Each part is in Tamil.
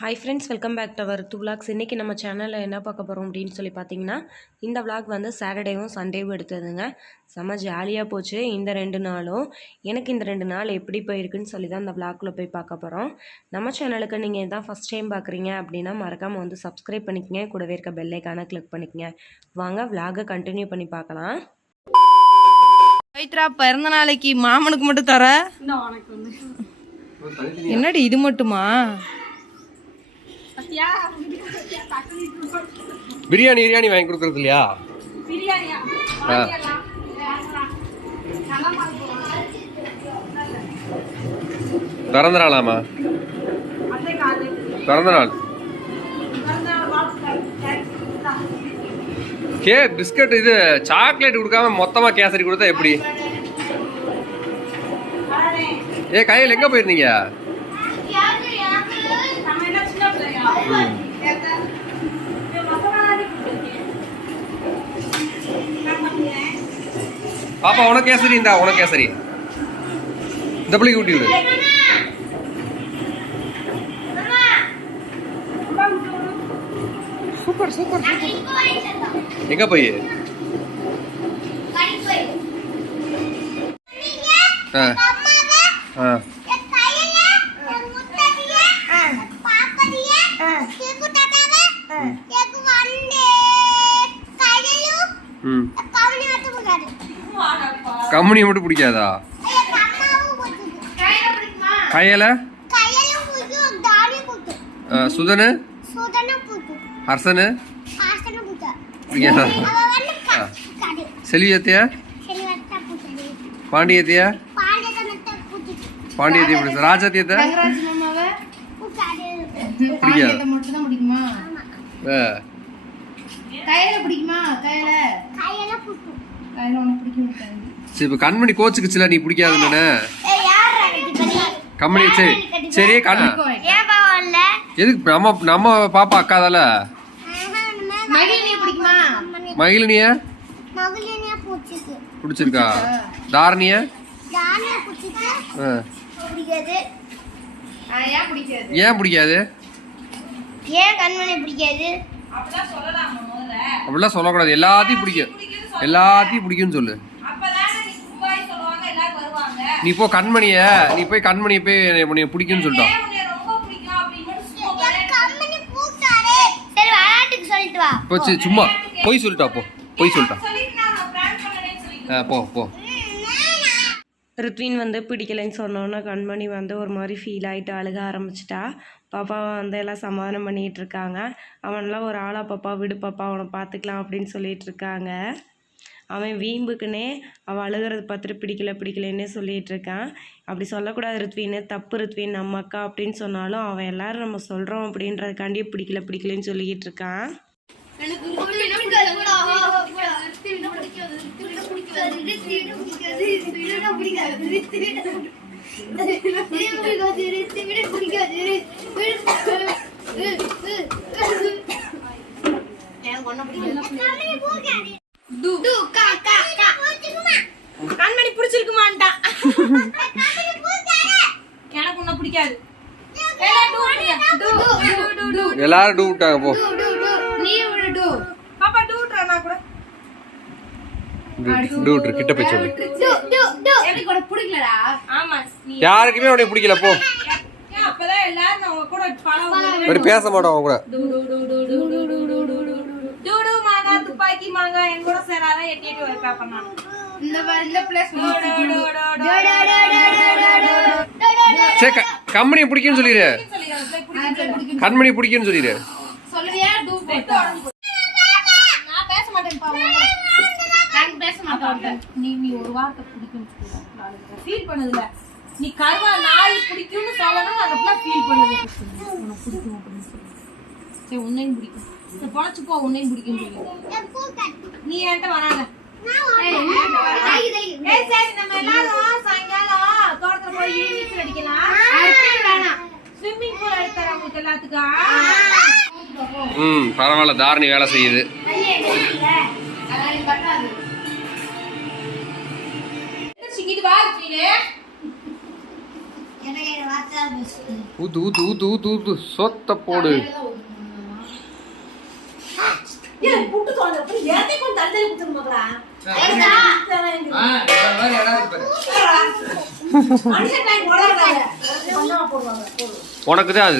Hi friends welcome back to our two vlogs இன்றைக்கி நம்ம சேனலில் என்ன பார்க்க போகிறோம் அப்படின்னு சொல்லி பார்த்தீங்கன்னா இந்த விளாக் வந்து சாட்டர்டேவும் சண்டேவும் எடுத்ததுங்க. செம்ம ஜாலியாக போச்சு இந்த ரெண்டு நாளும். எனக்கு இந்த ரெண்டு நாள் எப்படி போயிருக்குன்னு சொல்லி தான் இந்த விளாக்ல போய் பார்க்க போகிறோம் நம்ம சேனலுக்கு நீங்கள் இதான் ஃபஸ்ட் டைம் பார்க்குறீங்க அப்படின்னா மறக்காமல் வந்து சப்ஸ்கிரைப் பண்ணிக்கங்க. கூடவே இருக்க பெல்லைக்கான கிளிக் பண்ணிக்கங்க. வாங்க விளாகை கண்டினியூ பண்ணி பார்க்கலாம். பவித்ரா பிறந்த நாளைக்கு மாமனுக்கு மட்டும் தர. என்னடி இது மட்டுமா? பிரியாணி பிரியாணி வாங்கி கொடுக்கறது இல்லையா. பிறந்த நாளாமா பிறந்த நாள் கே பிஸ்கட் இது சாக்லேட் கொடுக்காம மொத்தமா கேசரி கொடுத்தா எப்படி? ஏ கையில் எங்க போயிருந்தீங்க? பாப்பா உனக்கு கேசரி இந்தா உனக்கு கேசரி இந்த பிள்ளைக்கு ஊட்டி விடு. சூப்பர் சூப்பர் எங்க போய்? ஆ. கம்பெனி மட்டும் பிடிக்காதா? கையில? சுதனு? ஹர்சனு பிடிக்காதா. செல்வியத்தையா? பாண்டியத்தையா? பாண்டியத்தையா பிடிச்சா? ராஜாத்தியத்தை? பிடிக்காது. கையில பிடிக்குமா? கையில? கையில உனக்கு பிடிக்க மாட்டாங்க சரி இப்போ கண்மணி கோச்சுக்குச்சுல நீ பிடிக்காதுன்னு. கம்பெனி சரி சரி கண் எதுக்கு நம்ம நம்ம பாப்பா அக்கா தால? மகிழினி பிடிக்குமா? மகிழினிய? பிடிச்சிருக்கா. தாரணிய? தானியா பூச்சிக்கு ஆ. பிடிக்காது. ஆ, ஏன் பிடிக்காது? ஏன் பிடிக்காது? ஏன் கண்மணி பிடிக்காது? அப்படிலாம் சொல்லக்கூடாது. எல்லாத்தையும் பிடிக்கும். எல்லாத்தையும் பிடிக்கும்னு சொல்லு. நீ போ கண்மணிய நீ போய் கண்மணியை போய் உன்னைய பிடிக்கும்னு சொல்லிட்டோம். கண்மணி பூக்காரு சரி விளையாட்டுக்கு சொல்லிட்டு வா. போச்சு சும்மா. பொய் சொல்லிட்டா போ. பொய் சொல்லிட்டா. ஆ, போ போ. ருத்வின் வந்து பிடிக்கலைன்னு சொன்னோன்னே கண்மணி வந்து ஒரு மாதிரி ஃபீல் ஆகிட்டு அழுக ஆரம்பிச்சிட்டா. பாப்பாவை வந்து எல்லாம் சமாதானம் பண்ணிகிட்டு இருக்காங்க. அவனெல்லாம் ஒரு ஆளா பாப்பா விடு பாப்பா அவனை பார்த்துக்கலாம் அப்படின்னு சொல்லிட்டு இருக்காங்க. அவன் வீம்புக்குன்னே அவள் அழுகிறது பார்த்துட்டு பிடிக்கல பிடிக்கலன்னே சொல்லிட்டு இருக்கான். அப்படி சொல்லக்கூடாது ருத்வின்னு. தப்பு ருத்வின் நம்ம அக்கா அப்படின்னு சொன்னாலும் அவன் எல்லாரும் நம்ம சொல்கிறோம் அப்படின்றதுக்காண்டியே பிடிக்கல பிடிக்கலன்னு சொல்லிக்கிட்டு இருக்கான். கண்மணி பிடிச்சிருக்குமான்ட்டான் எனக்கு உன்ன பிடிக்காது எல்லாரும் டூ விட்டாங்க போ நீ விடு டூ பாப்பா டூ விட்றா கூட டூ விட்டுரு கிட்ட போய் சொல்லு யாருக்குமே உனக்கு பிடிக்கல போ அப்படி பேச மாட்டோம் அவங்க கூட துப்பாக்கி மாங்கா என் கூட சேராதான் எட்டி எட்டி ஒரு பேப்பர் நான் இந்த இந்த பிளேஸ் சரி க- கம்பெனியை பிடிக்கும்னு சொல்லிடு கண்மணி பிடிக்கும்னு சொல்லிடு சொல்லுவியா டூ நான் பேச மாட்டேன் பா நான் பேச மாட்டேன் நீ நீ ஒரு வார்த்தை பிடிக்கும்னு ஃபீல் பண்ணதுல நீ கருவா நாய் பிடிக்கும்னு சொல்லணும் பிள்ளை ஃபீல் பண்ணுது உனக்கு பிடிக்கும் அப்படின்னு சொல்லி சரி உன்னையும் பிடிக்கும் சரி பொழைச்சு போ உன்னையும் பிடிக்கும் சொல்லி நீ என்கிட்ட வராத ஏய் சரி நம்ம எல்லாரும் ம் பரவாயில்ல தாரணி வேலை செய்யுது. ஊத்து ஊத்து ஊத்து ஊத்து ஊத்து. சொத்த போடு. ஏன் புட்டு தோணு அப்படி ஏத்தி கொஞ்சம் தள்ளி தள்ளி குத்துருமாங்களா மனுஷன் டைம் போடாதாங்க கொஞ்சமா போடுவாங்க போடு உனக்கு தான்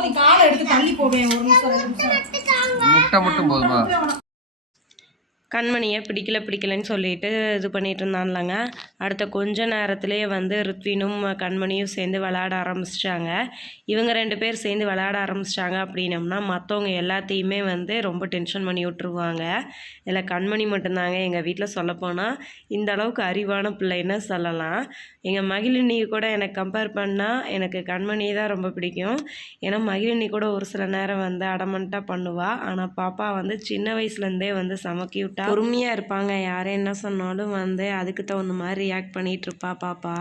அது மோதி காலை எடுத்து தள்ளி போடுவேன் ஒரு நிமிஷம் ரெண்டு நிமிஷம். முட்டை மட்டும் போதுமா? கண்மணியை பிடிக்கல பிடிக்கலன்னு சொல்லிட்டு இது பண்ணிட்டு இருந்தான்லங்க. அடுத்த கொஞ்ச நேரத்திலேயே வந்து ருத்வினும் கண்மணியும் சேர்ந்து விளையாட ஆரம்பிச்சிட்டாங்க. இவங்க ரெண்டு பேர் சேர்ந்து விளையாட ஆரம்பிச்சிட்டாங்க அப்படின்னம்னா மற்றவங்க எல்லாத்தையுமே வந்து ரொம்ப டென்ஷன் பண்ணி விட்டுருவாங்க. இதில் கண்மணி மட்டும்தாங்க எங்கள் வீட்டில் சொல்லப்போனால் இந்த அளவுக்கு அறிவான பிள்ளைன்னு சொல்லலாம். எங்கள் மகிழினி கூட எனக்கு கம்பேர் பண்ணால் எனக்கு கண்மணி தான் ரொம்ப பிடிக்கும். ஏன்னா மகிழினி கூட ஒரு சில நேரம் வந்து அடமண்ட்டாக பண்ணுவா. ஆனால் பாப்பா வந்து சின்ன வயசுலேருந்தே வந்து சமக்கி விட்டா பொறுமையாக இருப்பாங்க. யாரே என்ன சொன்னாலும் வந்து அதுக்கு தகுந்த மாதிரி ரியாக்ட் பண்ணிட்டு இருப்பா பாப்பா.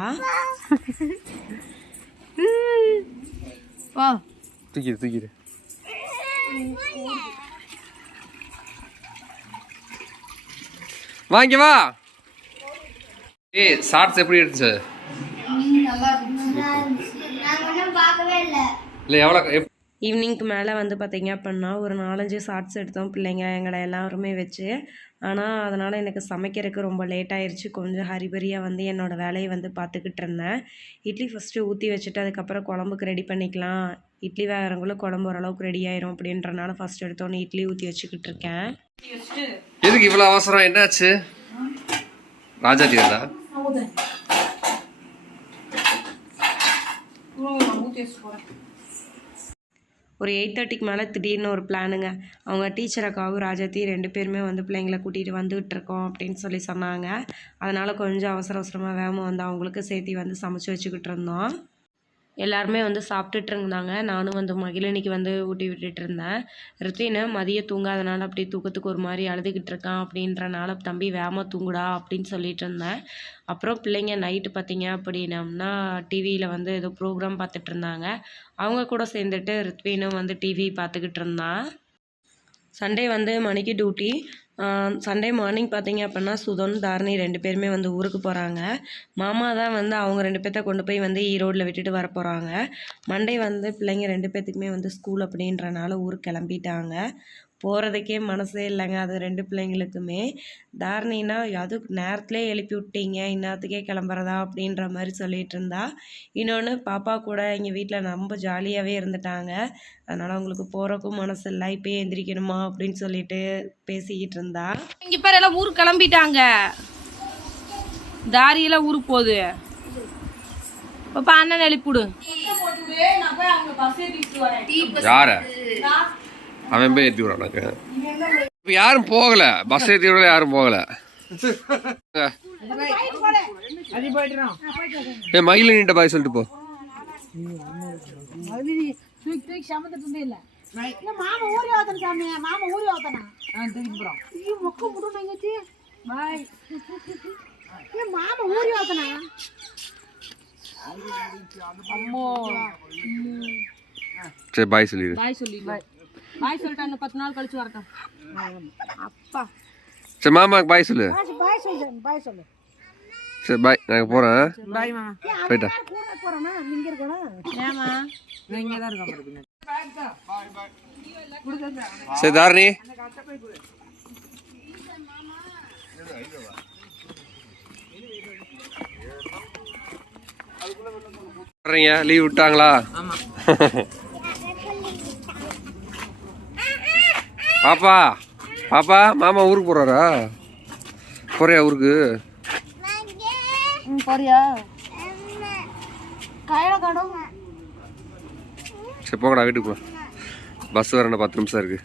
வா. தூக்கிடு தூக்கிடு. வாங்க வா. ஏய் ஷார்ட்ஸ் எப்படி இருந்துச்சு. இல்லை. இல்லை எவ்வளோ ஈவினிங்க்கு மேலே வந்து பார்த்தீங்க அப்படின்னா ஒரு நாலஞ்சு ஷார்ட்ஸ் எடுத்தோம் பிள்ளைங்க எங்களை எல்லாருமே வச்சு. ஆனால் அதனால் எனக்கு சமைக்கிறதுக்கு ரொம்ப லேட் ஆயிருச்சு. கொஞ்சம் ஹரிபரியாக வந்து என்னோடய வேலையை வந்து பார்த்துக்கிட்டு இருந்தேன். இட்லி ஃபஸ்ட்டு ஊற்றி வச்சுட்டு அதுக்கப்புறம் குழம்புக்கு ரெடி பண்ணிக்கலாம். இட்லி வேகிறவங்களும் குழம்பு ஓரளவுக்கு ரெடி ஆயிரும் அப்படின்றனால ஃபஸ்ட் எடுத்தோன்னே இட்லி ஊற்றி வச்சுக்கிட்டு இருக்கேன். எதுக்கு இவ்வளோ அவசரம்? என்னாச்சு? ராஜாஜி வந்தா ஒரு எயிட் தேர்ட்டிக்கு மேலே திடீர்னு ஒரு பிளானுங்க அவங்க டீச்சர் அக்காவும் ராஜாத்தி ரெண்டு பேருமே வந்து பிள்ளைங்களை கூட்டிகிட்டு வந்துகிட்டு இருக்கோம் அப்படின்னு சொல்லி சொன்னாங்க. அதனால் கொஞ்சம் அவசர அவசரமாக வேகமாக வந்து அவங்களுக்கு சேர்த்து வந்து சமைச்சு வச்சுக்கிட்டு இருந்தோம். எல்லாருமே வந்து சாப்பிட்டுட்டு இருந்தாங்க நானும் வந்து மகிழினிக்கு வந்து ஊட்டி விட்டுட்டு இருந்தேன் ரித்தினு மதியம் தூங்காதனால அப்படியே தூக்கத்துக்கு ஒரு மாதிரி அழுதுகிட்டு இருக்கான் அப்படின்றனால தம்பி வேகமாக தூங்குடா அப்படின்னு சொல்லிட்டு இருந்தேன் அப்புறம் பிள்ளைங்க நைட்டு பார்த்தீங்க அப்படின்னம்னா டிவியில் வந்து ஏதோ ப்ரோக்ராம் பார்த்துட்டு இருந்தாங்க அவங்க கூட சேர்ந்துட்டு ரித்வினும் வந்து டிவி பார்த்துக்கிட்டு இருந்தான் சண்டே வந்து மணிக்கு டியூட்டி சண்டே மார்னிங் பார்த்தீங்க அப்படின்னா சுதன் தாரணி ரெண்டு பேருமே வந்து ஊருக்கு போகிறாங்க மாமா தான் வந்து அவங்க ரெண்டு பேர்த்த கொண்டு போய் வந்து ஈரோட்டில் விட்டுட்டு வர போகிறாங்க மண்டே வந்து பிள்ளைங்க ரெண்டு பேர்த்துக்குமே வந்து ஸ்கூல் அப்படின்றனால ஊருக்கு கிளம்பிட்டாங்க. போகிறதுக்கே மனசே இல்லைங்க. அது ரெண்டு பிள்ளைங்களுக்குமே. தாரணினா அது நேரத்திலே எழுப்பி விட்டீங்க. இந்நேரத்துக்கே கிளம்புறதா? அப்படின்ற மாதிரி சொல்லிட்டு இருந்தா. இன்னொன்று பாப்பா கூட எங்கள் வீட்டில் ரொம்ப ஜாலியாகவே இருந்துட்டாங்க. அதனால் அவங்களுக்கு போகிறக்கும் மனசு இல்லை. இப்போயே எந்திரிக்கணுமா? அப்படின்னு சொல்லிட்டு பேசிக்கிட்டு இருந்தா. இங்க பேர் எல்லாம் ஊருக்கு கிளம்பிட்டாங்க. தாரியெல்லாம் ஊருக்கு போகுது. பாப்பா அண்ணன் எழுப்பிவிடு. யார? அவன் போய் ஏற்றி விட்றானாக்க இப்போ யாரும் போகல. பஸ் ஏற்றி விட யாரும் போகல. ஏ மயிலினிட்ட பாய் சொல்லிட்டு போ. மாமா ஊரி ஓத்தன சாமி மாமா ஊரி ஓத்தனா மொக்க முடுன எங்கச்சி பாய் மாமா ஊரி ஓத்தனா சரி பாய் சொல்லிடு. பாய் சொல்லி பாய் சொல்லிட்டா இன்னும் பத்து நாள் கழிச்சு வரட்டும். அப்பா. சரி மாமாக்கு பாய் சொல்லு. பாய் சொல்லு பாய் சொல்லு. சரி பாய் நாங்கள் போகிறேன் பாய். மாமா. போயிட்டா. கூட போறேன்னா நீங்க இருக்கணும் ஏமா இங்க தான் இருக்கோம் சரி தாரணி. லீவ் விட்டாங்களா? பாப்பா பாப்பா மாமா ஊருக்கு போறாரா? போறியா ஊருக்கு? போறியா? கையில கடும். சரி போங்கடா வீட்டுக்கு போ. பஸ் வர பத்து நிமிஷம் இருக்கு.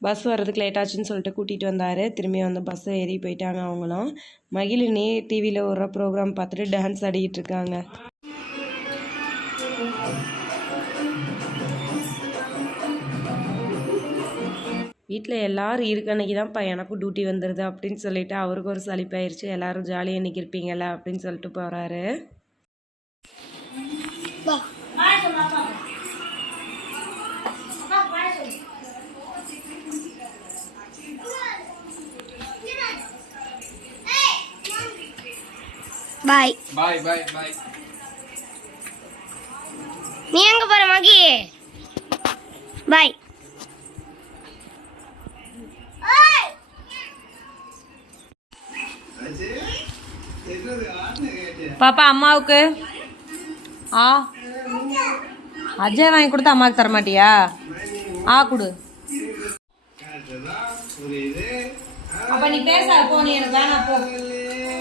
பஸ் வர்றதுக்கு லேட் ஆச்சுன்னு சொல்லிட்டு கூட்டிகிட்டு வந்தார். திரும்பி வந்து பஸ் ஏறி போயிட்டாங்க அவங்களும். மகிழினி டிவியில் ஒரு ப்ரோக்ராம் பார்த்துட்டு டான்ஸ் ஆடிக்கிட்டு இருக்காங்க. வீட்டில் எல்லோரும் இருக்க அன்றைக்கி தான்ப்பா எனக்கும் டியூட்டி வந்துடுது அப்படின்னு சொல்லிவிட்டு அவருக்கு ஒரு சளிப்பாயிருச்சு எல்லோரும் ஜாலியாக இன்றைக்கி இருப்பீங்களா அப்படின்னு சொல்லிட்டு போகிறாரு பாய் பாய் பாய் பாய் நீ எங்க போற மகி? பாய் பாப்பா அம்மாவுக்கு? ஆ. அஜய் வாங்கி கொடுத்தா அம்மாவுக்கு தர மாட்டியா? ஆ கொடு. அப்போ நீ பேச போ நீ எனக்கு வேணாம் போ.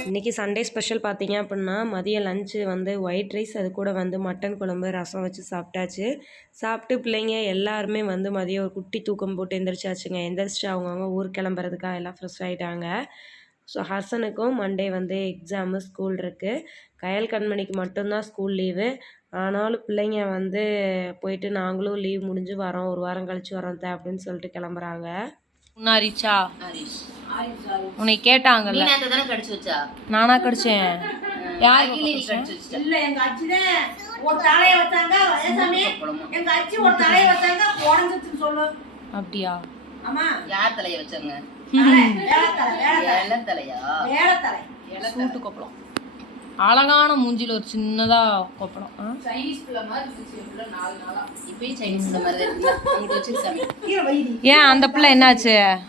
இன்றைக்கி சண்டே ஸ்பெஷல் பார்த்தீங்க அப்படின்னா மதியம் லஞ்சு வந்து ஒயிட் ரைஸ் அது கூட வந்து மட்டன் குழம்பு ரசம் வச்சு சாப்பிட்டாச்சு. சாப்பிட்டு பிள்ளைங்க எல்லாருமே வந்து மதியம் ஒரு குட்டி தூக்கம் போட்டு எந்திரிச்சாச்சுங்க. எந்திரிச்சு அவங்கவுங்க ஊர் கிளம்புறதுக்காக எல்லாம் ஃப்ரெஷ் ஆகிட்டாங்க ஸோ ஹர்சனுக்கும் மண்டே வந்து எக்ஸாமு ஸ்கூல் இருக்குது கயல் கண்மணிக்கு மட்டும்தான் ஸ்கூல் லீவு ஆனாலும் பிள்ளைங்க வந்து போயிட்டு நாங்களும் லீவ் முடிஞ்சு வரோம். ஒரு வாரம் கழிச்சு வரோம் தே அப்படின்னு சொல்லிட்டு கிளம்புறாங்க. உன்னாரிச்சா? உன்னை கேட்டாங்கல்ல. நானா கடிச்சேன். யார் கீழே நீ கடிச்சு? வச்சுட்ட. இல்ல எங்க அச்சுதான் ஒரு தலைய வச்சாங்க. வயசாமி எங்க அச்சு ஒரு தலைய வச்சாங்க. உடஞ்சிச்சுன்னு சொல்லு. அப்படியா? ஆமா. யார் தலைய வச்சாங்க? சூட்டு கொப்பளம். அழகான மூஞ்சில ஒரு சின்னதா கொப்பளம். சைனீஸ் ஏன் அந்த பிள்ளை என்னாச்சு?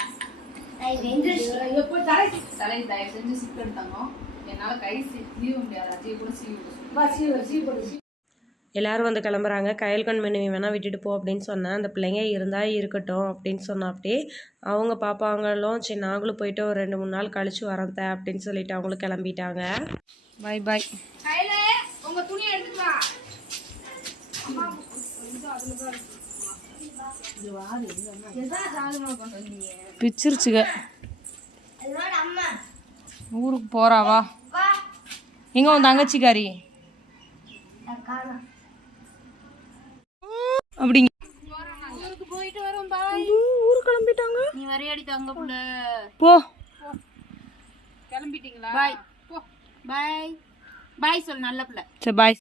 தலை தயவு செஞ்சு சிக் எடுத்தாங்க. என்னால கை சீவ முடியாது. அஜய் கூட சீவி. எல்லாரும் வந்து கிளம்புறாங்க. கயல் கண்மணி வேணால் விட்டுட்டு போ அப்படின்னு சொன்னேன். அந்த பிள்ளைங்க இருந்தால் இருக்கட்டும் அப்படின்னு சொன்னாப்படி அவங்க பாப்பாங்களும் சரி நாங்களும் போயிட்டு ஒரு ரெண்டு மூணு நாள் கழிச்சு வரோம் தே அப்படின்னு சொல்லிட்டு அவங்களும் கிளம்பிட்டாங்க. Bye bye. உங்க துணியை எடுத்துட்டு வா. பிச்சிருச்சுக. அதோட அம்மா ஊருக்கு போறாவா எங்க உன் தங்கச்சிக்காரி? அப்படிங்க. நீ வரையாடி தங்க புள்ள போ. கிளம்பிட்டீங்களா? பாய் பாய் பாய் சொல் நல்ல புள்ள. சரி பாய்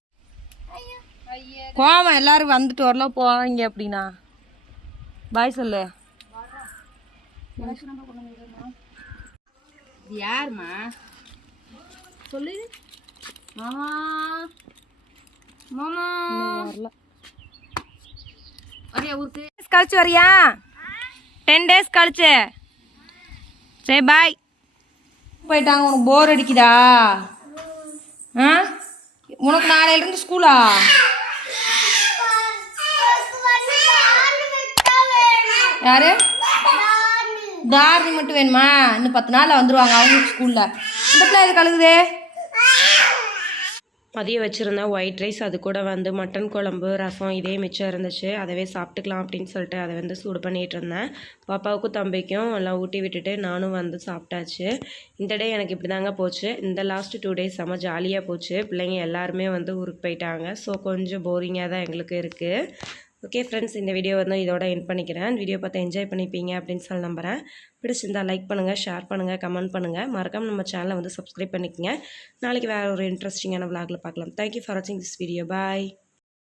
கோவம் எல்லாரும் வந்துட்டு வரல போவாங்க அப்படின்னா. பாய் சொல்லு. யாருமா சொல்லு. மாமா. மாமா. வரல. வரையா ஊருக்கு? கழிச்சு வரியா? டென் டேஸ் கழிச்சு. சரி பாய் போயிட்டாங்க உனக்கு போர் அடிக்குதா? ஆ? உனக்கு நாளையிலேருந்து ஸ்கூலா யாரு? தாரணி மட்டும் வேணுமா? இன்னும் பத்து நாளில் வந்துருவாங்க அவங்க ஸ்கூலில் இந்த பிள்ளை இது கழுகுதே மதியம் வச்சுருந்தேன் ஒயிட் ரைஸ் அது கூட வந்து மட்டன் குழம்பு ரசம் இதே மிச்சம் இருந்துச்சு. அதவே சாப்பிட்டுக்கலாம் அப்படின்னு சொல்லிட்டு அதை வந்து சூடு பண்ணிகிட்டு இருந்தேன். பாப்பாவுக்கும் தம்பிக்கும் எல்லாம் ஊட்டி விட்டுட்டு நானும் வந்து சாப்பிட்டாச்சு. இந்த டே எனக்கு இப்படி தாங்க போச்சு. இந்த லாஸ்ட் டூ டேஸ் செம்ம ஜாலியாக போச்சு. பிள்ளைங்க எல்லாருமே வந்து ஊருக்கு போயிட்டாங்க. ஸோ கொஞ்சம் போரிங்காக தான் எங்களுக்கு இருக்குது ஓகே ஃப்ரெண்ட்ஸ் இந்த வீடியோ வந்து இதோட என் பண்ணிக்கிறேன். வீடியோ பார்த்து என்ஜாய் பண்ணிப்பீங்க அப்படின்னு சொல்லி நம்புகிறேன் பிடிச்சிருந்தா லைக் பண்ணுங்கள் ஷேர் பண்ணுங்கள் கமெண்ட் பண்ணுங்கள் மறக்காம நம்ம சேனலை வந்து சப்ஸ்கிரைப் பண்ணிக்கங்க. நாளைக்கு வேறு ஒரு இன்ட்ரெஸ்டிங்கான விளாகில் பார்க்கலாம். தேங்க்யூ ஃபார் வாட்சிங் திஸ் வீடியோ பாய்